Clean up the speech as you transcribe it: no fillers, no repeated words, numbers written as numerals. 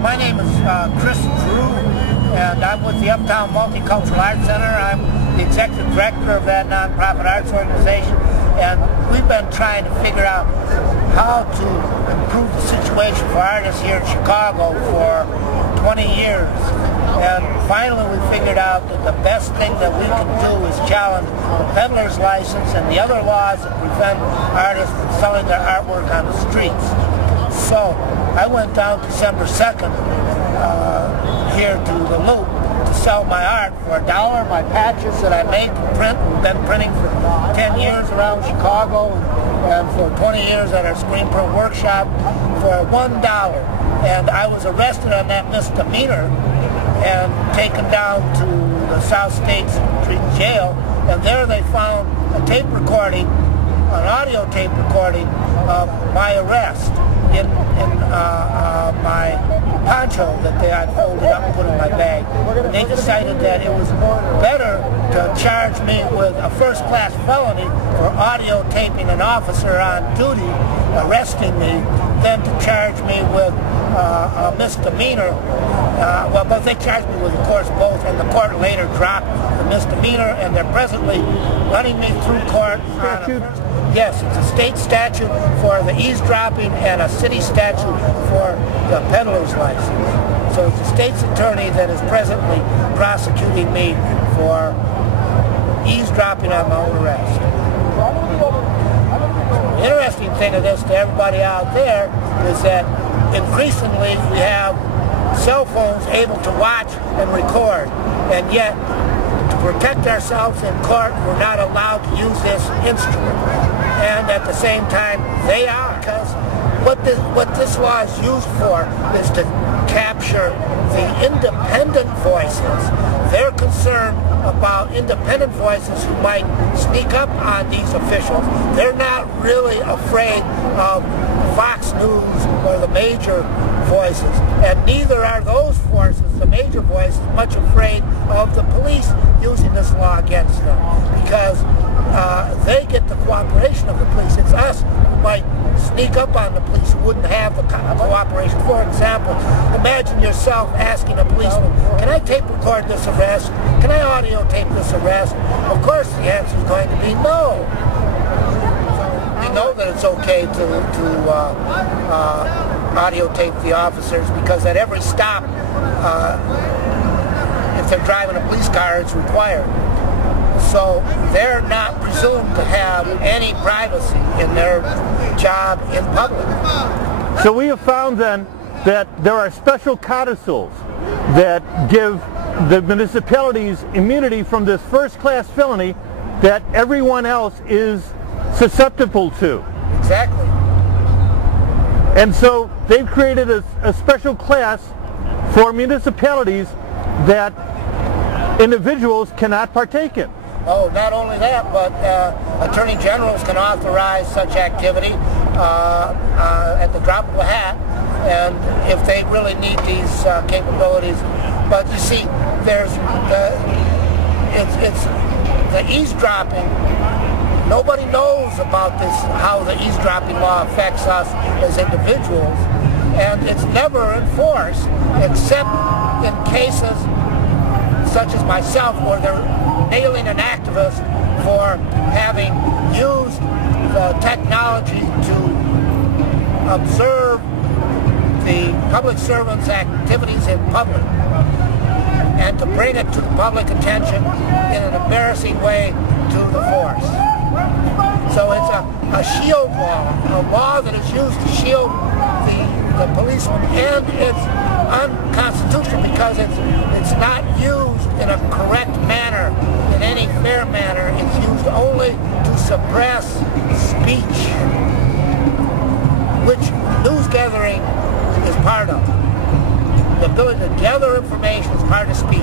My name is Chris Drew, and I'm with the Uptown Multicultural Arts Center. I'm the executive director of that nonprofit arts organization, and we've been trying to figure out how to improve the situation for artists here in Chicago for 20 years. And finally we figured out that the best thing that we can do is challenge the peddler's license and the other laws that prevent artists from selling their artwork on the streets. So I went down December 2nd here to the Loop to sell my art for $1. My patches that I make and print, and been printing for 10 years around Chicago and for 20 years at our screen print workshop for $1. And I was arrested on that misdemeanor and taken down to the South State Street Jail, and there they found a tape recording, an audio tape recording of my arrest in my poncho that they had folded up and put in my bag. And they decided that it was better to charge me with a first-class felony for audio taping an officer on duty arresting me than to charge me with a misdemeanor. Well, but they charged me with, of course, both, and the court later dropped the misdemeanor, and they're presently running me through court on yes, it's a state statute for the eavesdropping and a city statute for the peddler's license. So it's the state's attorney that is presently prosecuting me for eavesdropping on my own arrest. The interesting thing of this to everybody out there is that increasingly we have cell phones able to watch and record, and yet to protect ourselves in court we're not allowed to use this instrument. And at the same time they are, because what this law is used for is to capture the independent voices. They're concerned about independent voices who might sneak up on these officials. They're not really afraid of Fox News or the major voices, and neither are those forces, the major voices, much afraid of the police using this law against them, because they get the cooperation of the police. It's us who might sneak up on the police who wouldn't have the cooperation. For example, imagine yourself asking a policeman, can I tape record this arrest? Can I audio tape this arrest? Of course the answer is going to be no. We know that it's okay to audio tape the officers, because at every stop, if they're driving a police car, it's required. So they're not presumed to have any privacy in their job in public. So we have found then that there are special codicils that give the municipalities immunity from this first-class felony that everyone else is susceptible to. Exactly. And so they've created a special class for municipalities that individuals cannot partake in. Oh, not only that, but attorney generals can authorize such activity at the drop of a hat, and if they really need these capabilities. But you see, there's it's the eavesdropping. Nobody knows about this, how the eavesdropping law affects us as individuals, and it's never enforced except in cases such as myself, where they're nailing an activist for having used the technology to observe the public servant's activities in public and to bring it to public attention in an embarrassing way to the force. So it's a shield law, a law that is used to shield the policeman, and it's unconstitutional because it's not used in a correct manner, in any fair manner. It's used only to suppress speech, which news gathering is part of. The ability to gather information is part of speech.